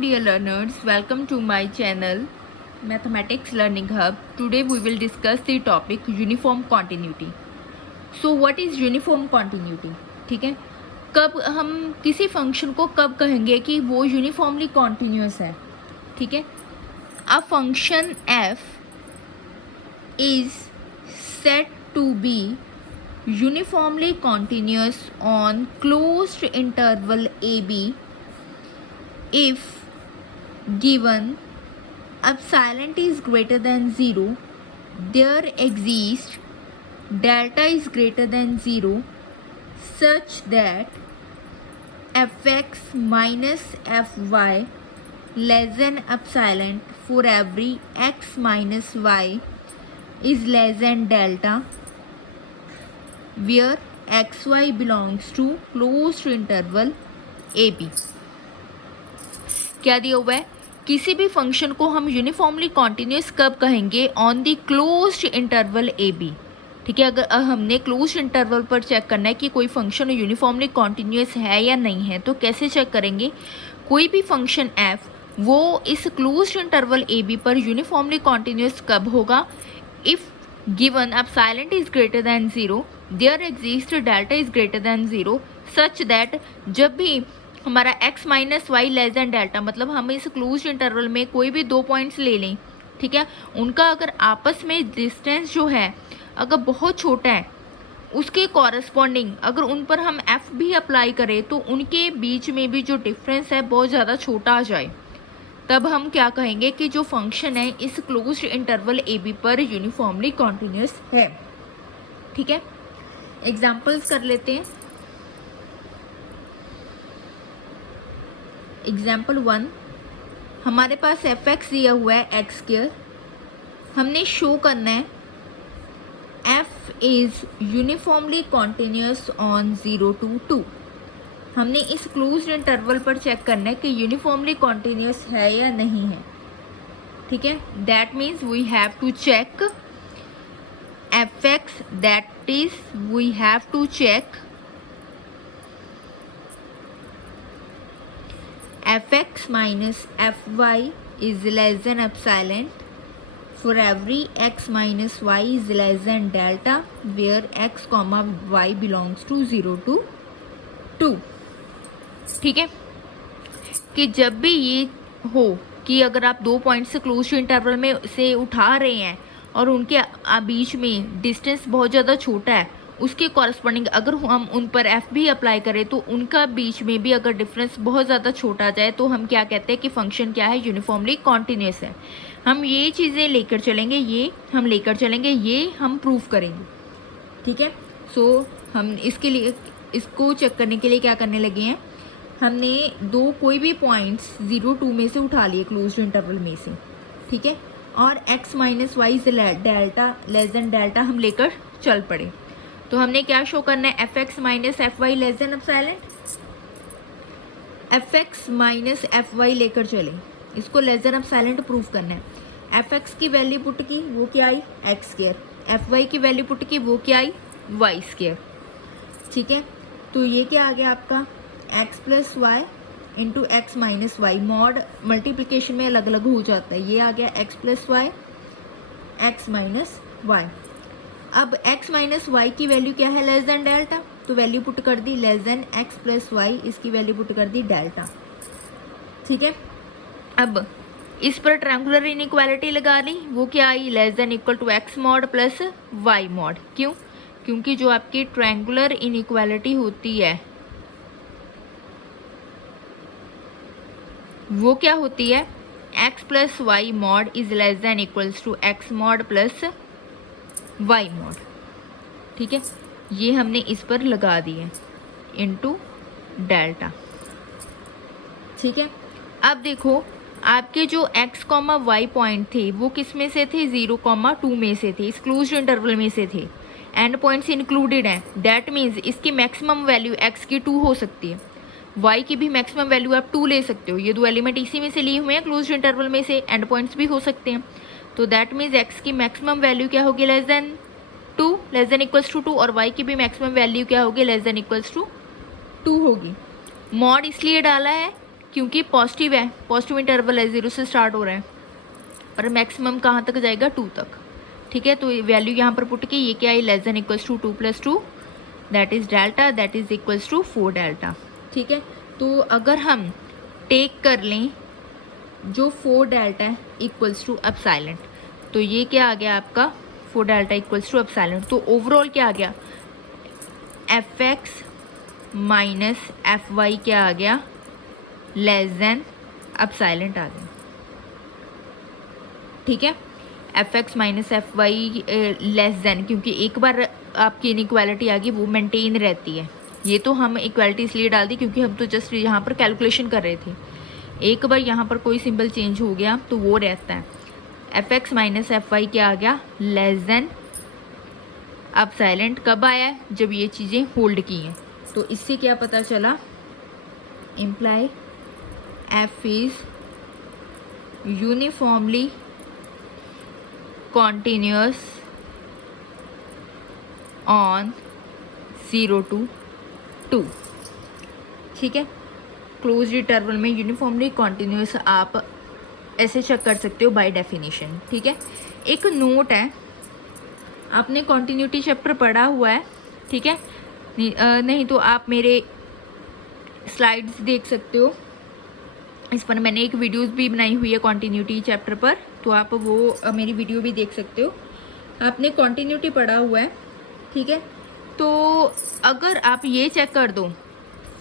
dear learners, welcome to my channel Mathematics Learning Hub. Today we will discuss the topic uniform continuity. So what is uniform continuity? ठीक है, कब हम किसी function को कब कहेंगे कि वो यूनिफॉर्मली कॉन्टिन्यूस है. ठीक है, a function f is said to be uniformly continuous on closed interval ab if given epsilon is greater than 0, there exists delta is greater than 0 such that fx minus fy less than epsilon for every x minus y is less than delta, where xy belongs to closed interval ab. क्या दिया हुआ है, किसी भी function को हम uniformly continuous कब कहेंगे, on the closed interval A B. ठीक है, अगर हमने क्लोज्ड इंटरवल पर चेक करना है कि कोई फंक्शन यूनिफॉर्मली कॉन्टिन्यूस है या नहीं है, तो कैसे चेक करेंगे. कोई भी फंक्शन एफ वो इस क्लोज्ड इंटरवल ए बी पर यूनिफॉर्मली कॉन्टिन्यूस कब होगा, if given epsilon is greater than 0, there exist delta is greater than 0 such that जब भी हमारा x minus Y less than delta, मतलब हम इस क्लोज्ड इंटरवल में कोई भी दो पॉइंट्स ले लें, ठीक है, उनका अगर आपस में डिस्टेंस जो है अगर बहुत छोटा है, उसके कॉरस्पॉन्डिंग अगर उन पर हम f भी अप्लाई करें तो उनके बीच में भी जो डिफरेंस है बहुत ज़्यादा छोटा आ जाए, तब हम क्या कहेंगे कि जो फंक्शन है इस क्लोज्ड इंटरवल ए बी पर यूनिफॉर्मली कॉन्टिन्यूस है. ठीक है, एग्जाम्पल्स कर लेते हैं. एग्जाम्पल 1, हमारे पास एफ एक्स दिया हुआ है एक्स स्क्वायर. हमने शो करना है F is uniformly continuous on 0 to 2. हमने इस क्लोज्ड इंटरवल पर चेक करना है कि यूनिफॉर्मली कॉन्टिन्यूस है या नहीं है. ठीक है, that means we have to check F X, that is we have to check fx minus fy is less than epsilon for every x minus y is less than delta, where x comma y belongs to 0 to 2. ठीक है, कि जब भी ये हो कि अगर आप दो पॉइंट्स से क्लोज इंटरवल में से उठा रहे हैं और उनके बीच में डिस्टेंस बहुत ज़्यादा छोटा है, उसके कॉरस्पॉन्डिंग अगर हम उन पर f भी अप्लाई करें तो उनका बीच में भी अगर डिफरेंस बहुत ज़्यादा छोटा आ जाए तो हम क्या कहते हैं कि फंक्शन क्या है, यूनिफॉर्मली कॉन्टिन्यूस है. हम ये चीज़ें लेकर चलेंगे, ये हम लेकर चलेंगे, ये हम प्रूव करेंगे. ठीक है, सो हम इसके लिए इसको चेक करने के लिए क्या करने लगे हैं, हमने दो कोई भी पॉइंट्स 0 2 में से उठा लिए क्लोज्ड इंटरवल में से. ठीक है, और x minus Y delta less than delta हम लेकर चल पड़े. तो हमने क्या शो करना है, F x minus F Y less than epsilon. F x minus F Y लेकर चले, इसको लेस देन एप्सिलॉन प्रूव करना है. एफ एक्स की वैल्यू पुट की, वो क्या आई, एक्स स्क्वायर. एफ वाई की वैल्यू पुट की, वो क्या आई, वाई स्क्वायर. ठीक है, तो ये क्या आ गया आपका, X plus Y into X minus Y. Mod multiplication में अलग अलग हो जाता है, ये आ गया X plus Y X minus Y. अब x माइनस वाई की वैल्यू क्या है, लेस देन डेल्टा, तो वैल्यू पुट कर दी less than x plus Y, इसकी वैल्यू पुट कर दी डेल्टा. ठीक है, अब इस पर ट्रायंगुलर इनइक्वालिटी लगा ली, वो क्या आई, less than equal to x mod plus y mod. क्यों, क्योंकि जो आपकी ट्रायंगुलर इनइक्वालिटी होती है वो क्या होती है, x plus Y mod is less than equals to x mod plus Y mod. ठीक है, ये हमने इस पर लगा दिए इनटू डेल्टा. ठीक है, अब देखो आपके जो x कॉमा वाई पॉइंट थे वो किस में से थे, 0 कॉमा 2 में से थे, इस क्लोज्ड इंटरवल में से थे. एंड पॉइंट्स इंक्लूडेड हैं, दैट मीन्स इसकी मैक्सिमम वैल्यू x की 2 हो सकती है, y की भी मैक्सिमम वैल्यू आप 2 ले सकते हो. ये दो एलिमेंट इसी में से लिए हुए हैं क्लोज्ड इंटरवल में से, एंड पॉइंट्स भी हो सकते हैं. तो दैट मीन्स x की मैक्सिमम वैल्यू क्या होगी, less than 2, less than equals to 2, और y की भी मैक्सिमम वैल्यू क्या होगी, लेस देन इक्वल्स टू 2 होगी. मॉड इसलिए डाला है क्योंकि पॉजिटिव है, पॉजिटिव इंटरवल है, 0 से स्टार्ट हो रहा है, और मैक्सिमम कहाँ तक जाएगा, 2 तक। ठीक है, तो वैल्यू यहाँ पर पुट की, ये क्या है, less than equals to 2 + 2 that is delta, that is equals to 4 delta. ठीक है, तो अगर हम टेक कर लें जो 4 डेल्टा है इक्वल्स टू एप्सिलॉन, तो ये क्या आ गया आपका 4 डेल्टा इक्वल्स टू एप्सिलॉन। तो ओवरऑल क्या आ गया, fx माइनस fy क्या आ गया, लेस देन एप्सिलॉन आ गया। ठीक है, fx minus fy less then, क्योंकि एक बार आपकी इनइक्वालिटी आ गई वो मेंटेन रहती है। ये तो हम इक्वालिटी इसलिए डाल दी क्योंकि हम तो जस्ट यहाँ पर कैलकुलेशन कर रहे थे। एक बार यहाँ पर कोई सिंबल चेंज हो गया तो वो रहता है। fx माइनस fy क्या आ गया, लेस देन एप्सिलॉन। कब आया है, जब ये चीज़ें होल्ड की हैं। तो इससे क्या पता चला, imply f is uniformly continuous on 0 to 2। ठीक है, क्लोज्ड इंटरवल में यूनिफॉर्मली कॉन्टिन्यूअस आप ऐसे चेक कर सकते हो बाय डेफिनेशन। ठीक है, एक नोट है, आपने कॉन्टिन्यूटी चैप्टर पढ़ा हुआ है। ठीक है, नहीं तो आप मेरे स्लाइड्स देख सकते हो, इस पर मैंने एक वीडियोस भी बनाई हुई है कॉन्टिन्यूटी चैप्टर पर, तो आप वो मेरी वीडियो भी देख सकते हो। आपने कॉन्टिन्यूटी पढ़ा हुआ है। ठीक है, तो अगर आप ये चेक कर दो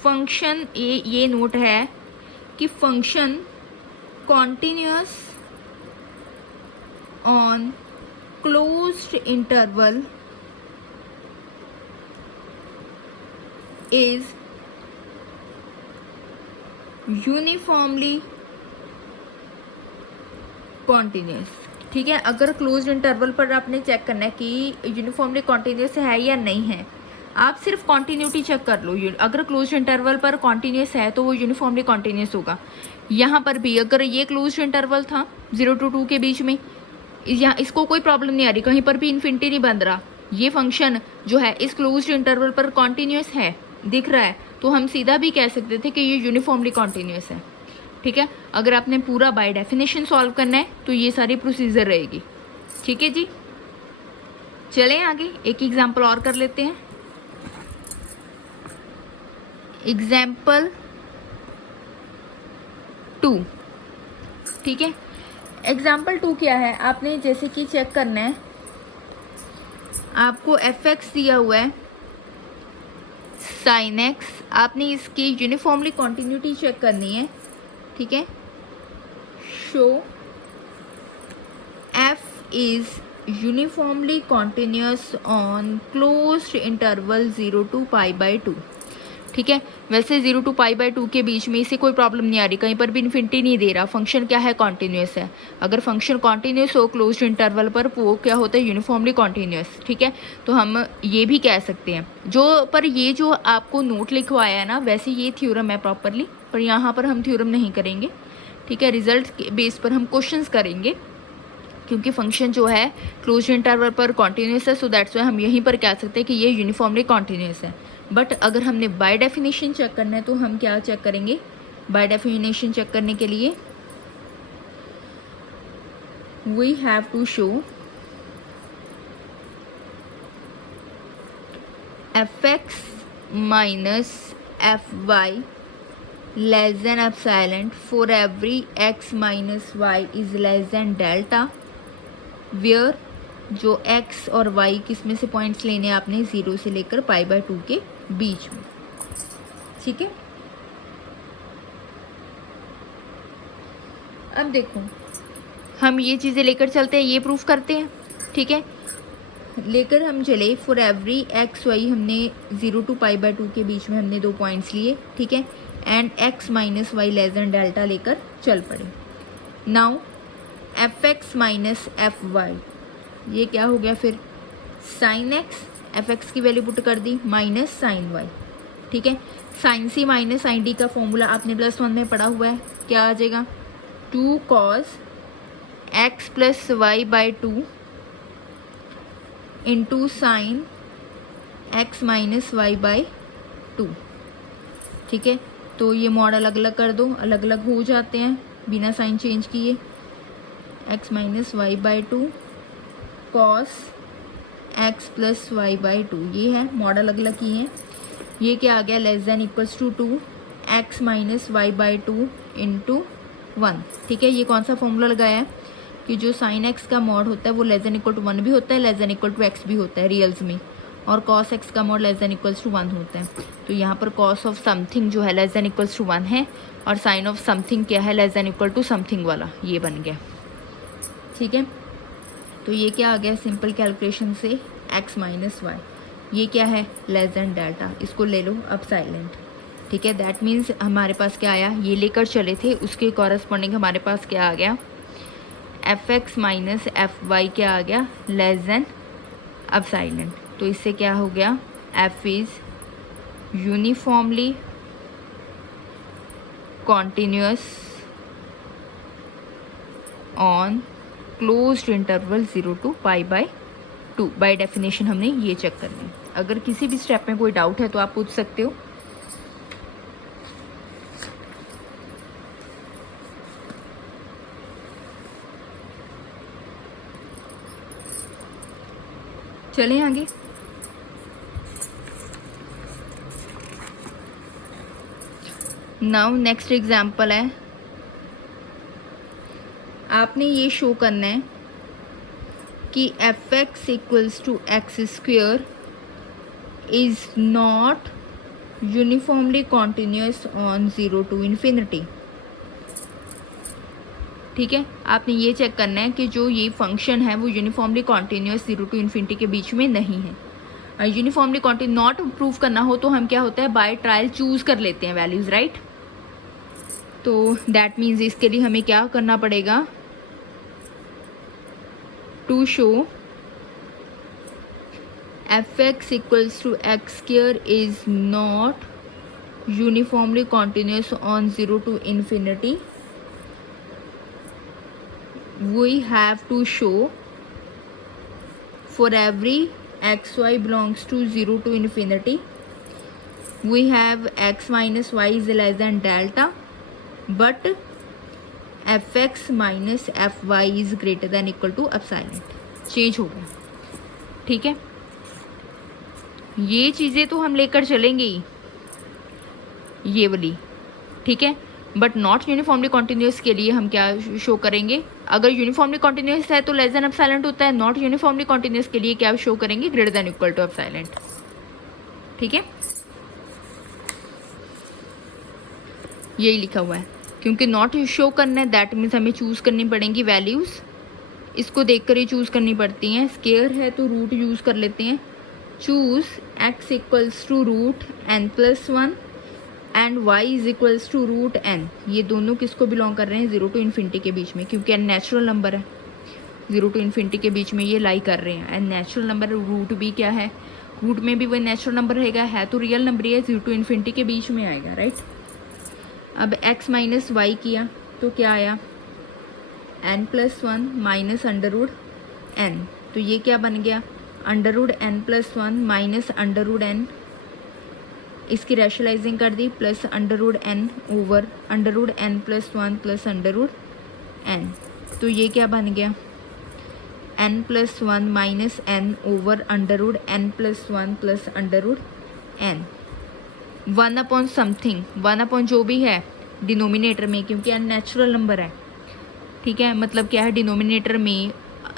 फंक्शन, ये नोट है कि function continuous on closed interval is uniformly continuous. ठीक है, अगर क्लोज्ड इंटरवल पर आपने चेक करना है कि यूनिफॉर्मली कॉन्टिन्यूअस है या नहीं है, आप सिर्फ कॉन्टिन्यूटी चेक कर लो। अगर क्लोज्ड इंटरवल पर कॉन्टिन्यूअस है तो वो यूनिफॉर्मली कॉन्टिन्यूअस होगा। यहाँ पर भी अगर ये क्लोज्ड इंटरवल था 0 to 2 के बीच में, यहाँ इसको कोई प्रॉब्लम नहीं आ रही, कहीं पर भी इन्फिनिटी नहीं बन रहा, ये फंक्शन जो है इस क्लोज्ड इंटरवल पर कॉन्टिन्यूअस है, दिख रहा है, तो हम सीधा भी कह सकते थे कि ये यूनिफॉर्मली कॉन्टिन्यूअस है। ठीक है, अगर आपने पूरा बाय डेफिनेशन सॉल्व करना है तो ये सारी प्रोसीजर रहेगी। ठीक है जी, चलें आगे, एक एग्जाम्पल और कर लेते हैं। एग्जाम्पल 2। ठीक है, एग्जाम्पल 2 क्या है, आपने जैसे कि चेक करना है, आपको fx दिया हुआ है sin x, आपने इसकी यूनिफॉर्मली कॉन्टिन्यूटी चेक करनी है। ठीक है, show f is uniformly continuous on closed interval 0 to π/2। ठीक है, वैसे 0 to π/2 के बीच में इसे कोई प्रॉब्लम नहीं आ रही, कहीं पर भी इन्फिनिटी नहीं दे रहा, फंक्शन क्या है, कॉन्टिन्यूअस है। अगर फंक्शन कॉन्टिन्यूअस हो क्लोज्ड इंटरवल पर, वो क्या होता है, यूनिफॉर्मली कॉन्टिन्यूअस। ठीक है, तो हम ये भी कह सकते हैं जो, पर ये जो आपको नोट लिखवाया है ना, वैसे ये थ्योरम है प्रॉपरली, पर यहाँ पर हम थ्योरम नहीं करेंगे। ठीक है, रिजल्ट के बेस पर हम क्वेश्चंस करेंगे, क्योंकि फंक्शन जो है क्लोज्ड इंटरवल पर कॉन्टिन्यूअस है, सो दैट्स वाई हम यहीं पर कह सकते हैं कि ये यूनिफॉर्मली कॉन्टिन्यूअस है। बट अगर हमने बाय डेफिनेशन चेक करना है तो हम क्या चेक करेंगे, बाय डेफिनेशन चेक करने के लिए we have to show fx minus fy less than epsilon for every x minus y is less than delta, where जो x और y किस में से पॉइंट्स लेने हैं आपने, 0 से लेकर π/2 के बीच में। ठीक है, अब देखो हम ये चीज़ें लेकर चलते हैं, ये प्रूफ करते हैं। ठीक है, लेकर हम चले, फॉर एवरी x y हमने 0 to π/2 के बीच में हमने 2 पॉइंट्स लिए। ठीक है, and x minus Y less than delta लेकर चल पड़े। नाउ fx माइनस fy, ये क्या हो गया फिर, साइन एक्स, fx की वैल्यू पुट कर दी, माइनस साइन वाई। ठीक है, साइन सी माइनस साइन डी का फॉर्मूला आपने +1 में पढ़ा हुआ है, क्या आ जाएगा, 2 cos x + y/2 into sine x - y/2। ठीक है, तो ये मॉड अलग अलग कर दो, अलग अलग हो जाते हैं बिना साइन चेंज किए। x minus Y by two cos x plus Y by two, ये है मॉड अलग अलग किए हैं। ये क्या आ गया, less than equals to 2x minus Y by two into 1। ठीक है, ये कौन सा फॉर्मूला लगाया है कि जो साइन x का मॉड होता है वो लेस देन इक्वल टू 1 भी होता है, less than equal to x भी होता है रियल्स में, और cos x का mod less than equals to 1 होता है। तो यहाँ पर cos ऑफ समथिंग जो है लेस देन इक्वल्स टू 1 है, और साइन ऑफ समथिंग क्या है, less than equal to something वाला, ये बन गया। ठीक है, तो ये क्या आ गया सिंपल कैलकुलेशन से x माइनस वाई, ये क्या है लेस देन डेल्टा, इसको ले लो अब साइलेंट। ठीक है, दैट मीन्स हमारे पास क्या आया, ये लेकर चले थे उसके कॉरस्पॉन्डिंग हमारे पास क्या आ गया, F x minus F Y क्या आ गया लेस देन अब साइलेंट। तो इससे क्या हो गया, F is uniformly continuous on closed interval 0 to π/2। By definition हमने ये चेक करना है। अगर किसी भी स्टेप में कोई डाउट है तो आप पूछ सकते हो। चलें आगे। नाउ नेक्स्ट एग्जाम्पल है, आपने ये शो करना है कि F X equals to X square is not uniformly continuous on 0 to infinity. ठीक है, आपने ये चेक करना है कि जो ये फंक्शन है वो यूनिफॉर्मली कॉन्टिन्यूअस 0 to इन्फिनिटी के बीच में नहीं है। और यूनिफॉर्मली कॉन्टिन्यू नॉट प्रूव करना हो तो हम क्या होता है, बाय ट्रायल चूज कर लेते हैं वैल्यूज, राइट। तो दैट मीन्स इसके लिए हमें क्या करना पड़ेगा, to show F X equals to X square is not uniformly continuous on 0 to infinity, we have to show for every xy belongs to 0 to infinity we have x minus y is less than delta but fx minus fy is greater than equal to epsilon। Change हो गया। ठीक है, ये चीज़ें तो हम लेकर चलेंगे ही, ये वाली। ठीक है, बट नॉट यूनिफॉर्मली कॉन्टिन्यूअस के लिए हम क्या शो करेंगे, अगर यूनिफॉर्मली कॉन्टिन्यूअस है तो लेस देन एप्सिलॉन होता है, नॉट यूनिफॉर्मली कॉन्टिन्यूअस के लिए क्या शो करेंगे, greater than equal to epsilon. ठीक है, यही लिखा हुआ है, क्योंकि नॉट शो करना है दैट मीन्स हमें चूज करनी पड़ेंगी वैल्यूज, इसको देखकर ही चूज करनी पड़ती हैं। स्केयर है तो रूट यूज कर लेते हैं, choose X equals to root n plus 1 and y is equals to root n। ये दोनों किसको बिलोंग कर रहे हैं, 0 to इन्फिनिटी के बीच में, क्योंकि n नेचुरल नंबर है, 0 to इन्फिनिटी के बीच में ये लाई कर रहे हैं। एंड नेचुरल नंबर रूट भी क्या है, रूट में भी वही नेचुरल नंबर रहेगा, है तो रियल नंबर ही है, 0 to इन्फिनिटी के बीच में आएगा, राइट। अब x माइनस वाई किया तो क्या आया, n plus 1 minus under root n। तो ये क्या बन गया, अंडर root n plus 1 minus under root n, इसकी रैशनलाइजिंग कर दी, plus under root n over under root n plus 1 plus under root n। तो ये क्या बन गया, n plus 1 minus n over under root n plus 1 plus under root n। 1 upon something, 1 upon जो भी है डिनोमिनेटर में, क्योंकि n नेचुरल नंबर है। ठीक है, मतलब क्या है, डिनोमिनेटर में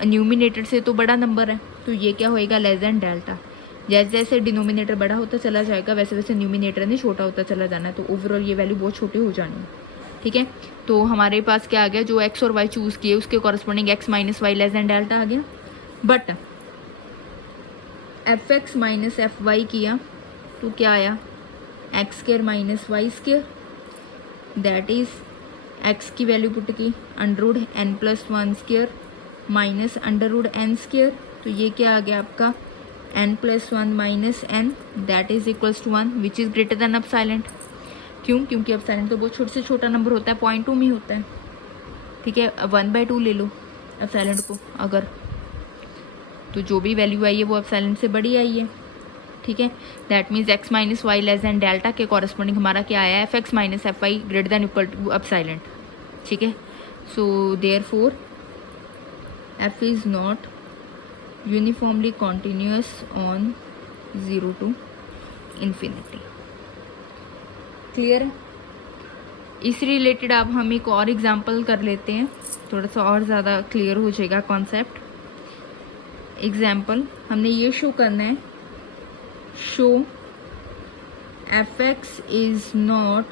न्यूमिनेटर से तो बड़ा नंबर है, तो ये क्या होएगा, लेस देन डेल्टा। जैसे जैसे डिनोमिनेटर बड़ा होता चला जाएगा वैसे वैसे न्यूमिनेटर ने छोटा होता चला जाना है, तो ओवरऑल ये वैल्यू बहुत छोटी हो जानी है। ठीक है, तो हमारे पास क्या आ गया, जो x और y चूज़ किए उसके corresponding x minus Y less than delta आ गया। But F x minus F Y किया तो क्या आया, x square minus y square, that is x की वैल्यू पुट की under root n plus 1 square minus under root n square. तो ये क्या आ गया आपका, n plus 1 minus n that is equals to 1 which is greater than epsilon. क्यों, क्योंकि एप्सिलॉन तो बहुत छोटे से छोटा नंबर होता है, 0.2 में होता है। ठीक है, 1/2 ले लो एप्सिलॉन को, अगर तो जो भी वैल्यू आई है वो एप्सिलॉन से बड़ी आई है। ठीक है। That means X minus Y less than delta के कॉरस्पॉन्डिंग हमारा क्या आया है, F x minus F Y greater than equal to epsilon, ठीक है। So therefore F is not uniformly continuous on 0 to infinity. Clear है। इस रिलेटेड अब हम एक और एग्जांपल कर लेते हैं, थोड़ा सा और ज़्यादा क्लियर हो जाएगा कॉन्सेप्ट। एग्जांपल हमने ये शो करना है, show F X is not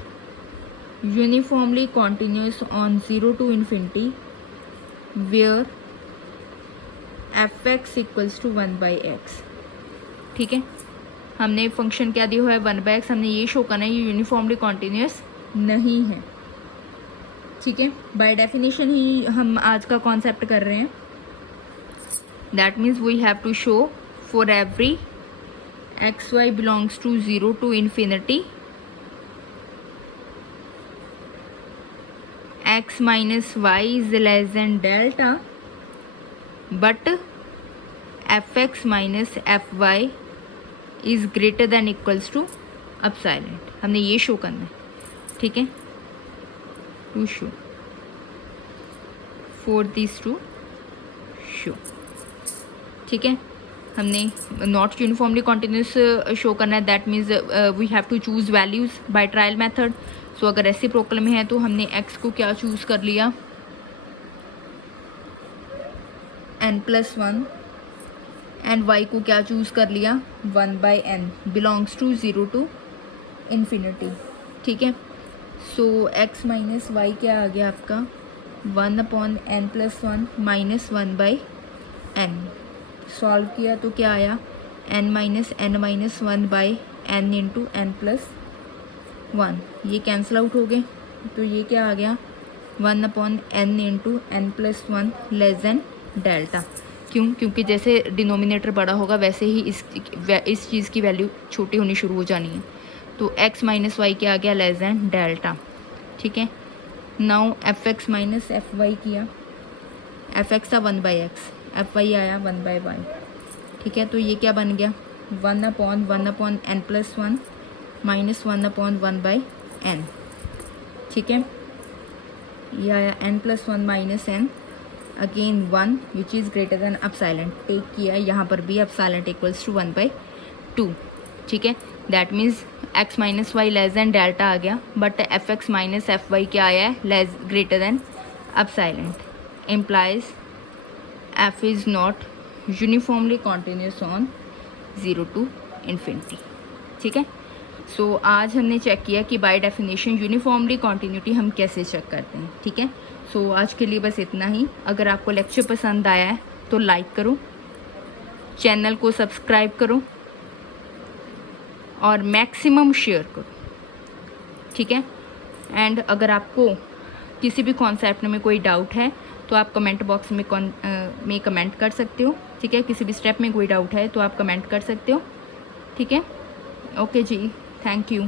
uniformly continuous on 0 to infinity where F X equals to 1/x, ठीक है। हमने फंक्शन क्या दिया हुआ है 1/x, हमने ये शो करना है ये यूनिफॉर्मली कॉन्टिन्यूस नहीं है, ठीक है। बाय डेफिनेशन ही हम आज का कॉन्सेप्ट कर रहे हैं। That means we have to show for every X Y belongs to 0 to infinity X minus Y is less than delta but F x minus F Y is greater than equals to epsilon. हमने ये show करना है, ठीक है, to show for this to show, ठीक है। हमने not uniformly continuous show करना है, that means we have to choose values by trial method. सो अगर रेसिप्रोकल में है तो हमने x को क्या चूज कर लिया n+1 एंड y को क्या चूज कर लिया 1/n belongs to 0 to infinity, ठीक है। सो x माइनस वाई क्या आ गया आपका 1/n+1 माइनस 1/n। सॉल्व किया तो क्या आया n minus n minus 1/n into n+1, ये कैंसिल आउट हो गए तो ये क्या आ गया 1/n into n+1 less than delta. क्यों? क्योंकि जैसे डिनोमिनेटर बड़ा होगा वैसे ही इस चीज़ की वैल्यू छोटी होनी शुरू हो जानी है। तो x माइनस वाई क्या आ गया लेस देन डेल्टा, ठीक है। Now F x minus F Y किया, एफ एक्स था 1/x, एफ वाई आया 1/y, ठीक है। तो ये क्या बन गया 1/n+1 माइनस 1/1/n, ठीक है। ये आया n+1 minus n again 1 which is greater than epsilon, take किया यहाँ पर भी एप्सिलॉन इक्वल्स टू 1/2, ठीक है। That means x minus Y less than delta आ गया but F x minus F Y क्या आया है less greater than epsilon, implies f is not uniformly continuous on 0 to infinity, ठीक है। सो आज हमने चेक किया कि बाय डेफिनेशन यूनिफॉर्मली कॉन्टिन्यूटी हम कैसे चेक करते हैं, ठीक है। सो आज के लिए बस इतना ही। अगर आपको लेक्चर पसंद आया है तो लाइक करो, चैनल को सब्सक्राइब करो और मैक्सिमम शेयर करो, ठीक है। एंड अगर आपको किसी भी कॉन्सेप्ट में कोई डाउट है तो आप कमेंट बॉक्स में कमेंट कर सकते हो, ठीक है। किसी भी स्टेप में कोई डाउट है तो आप कमेंट कर सकते हो, ठीक है। ओके जी, थैंक यू।